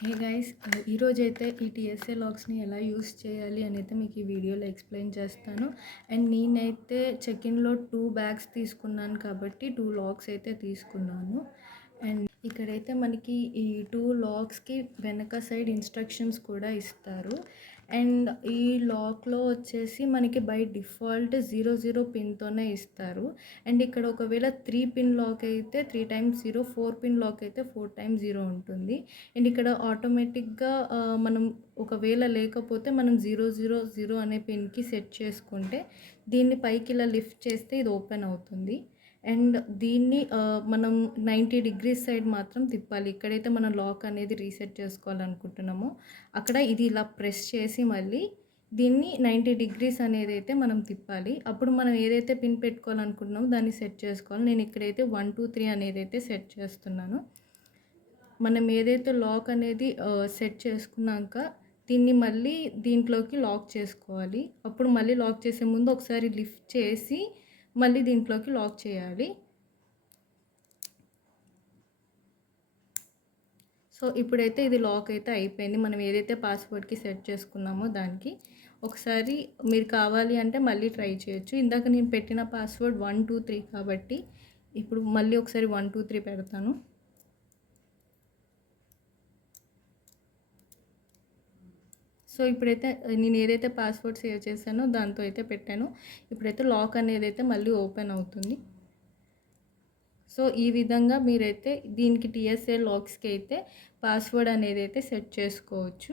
Hey guys, ఈరోజైతే ఈ TSA లాక్స్ని ఎలా యూస్ చేయాలి అని అయితే మీకు ఈ వీడియోలో ఎక్స్ప్లెయిన్ చేస్తాను. అండ్ నేనైతే చెక్-ఇన్లో 2 బ్యాగ్స్ తీసుకున్నాను కాబట్టి 2 లాక్స్ అయితే తీసుకున్నాను. అండ్ ఇక్కడైతే మనకి ఈ 2 లాక్స్కి వెనక సైడ్ ఇన్స్ట్రక్షన్స్ కూడా ఇస్తారు. అండ్ ఈ లాక్లో వచ్చేసి మనకి బై డిఫాల్ట్ 00 పిన్తోనే ఇస్తారు. అండ్ ఇక్కడ ఒకవేళ 3 పిన్ లాక్ అయితే 3 టైమ్స్ 0, 4 పిన్ లాక్ అయితే 4 టైమ్స్ 0 ఉంటుంది. అండ్ ఇక్కడ ఆటోమేటిక్గా మనం ఒకవేళ లేకపోతే మనం 000 అనే పిన్కి సెట్ చేసుకుంటే దీన్ని పైకి ఇలా లిఫ్ట్ చేస్తే ఇది ఓపెన్ అవుతుంది. అండ్ దీన్ని మనం 90 డిగ్రీస్ సైడ్ మాత్రం తిప్పాలి. ఎక్కడైతే మనం లాక్ అనేది రీసెట్ చేసుకోవాలనుకుంటున్నామో అక్కడ ఇది ఇలా ప్రెస్ చేసి మళ్ళీ దీన్ని 90 డిగ్రీస్ అనేది అయితే మనం తిప్పాలి. అప్పుడు మనం ఏదైతే పిన్ పెట్టుకోవాలనుకుంటున్నామో దాన్ని సెట్ చేసుకోవాలి. నేను ఇక్కడైతే 1 2 3 అనేది అయితే సెట్ చేస్తున్నాను. మనం ఏదైతే లాక్ అనేది సెట్ చేసుకున్నాక దీన్ని మళ్ళీ దీంట్లోకి లాక్ చేసుకోవాలి. అప్పుడు మళ్ళీ లాక్ చేసే ముందు ఒకసారి లిఫ్ట్ చేసి మళ్ళీ దీంట్లోకి లాక్ చేయాలి. సో ఇప్పుడైతే ఇది లాక్ అయితే అయిపోయింది. మనం ఏదైతే పాస్వర్డ్కి సెట్ చేసుకున్నామో దానికి ఒకసారి మీరు కావాలి అంటే మళ్ళీ ట్రై చేయొచ్చు. ఇందాక నేను పెట్టిన పాస్వర్డ్ 1 2 3 కాబట్టి ఇప్పుడు మళ్ళీ ఒకసారి 1 2 3 పెడతాను. సో ఇప్పుడైతే నేను ఏదైతే పాస్వర్డ్ సేవ్ చేశానో దాంతో అయితే పెట్టాను. ఇప్పుడైతే లాక్ అనేది అయితే మళ్ళీ ఓపెన్ అవుతుంది. సో ఈ విధంగా మీరైతే దీనికి టీఎస్ఏ లాక్స్కి అయితే పాస్వర్డ్ అనేది అయితే సెట్ చేసుకోవచ్చు.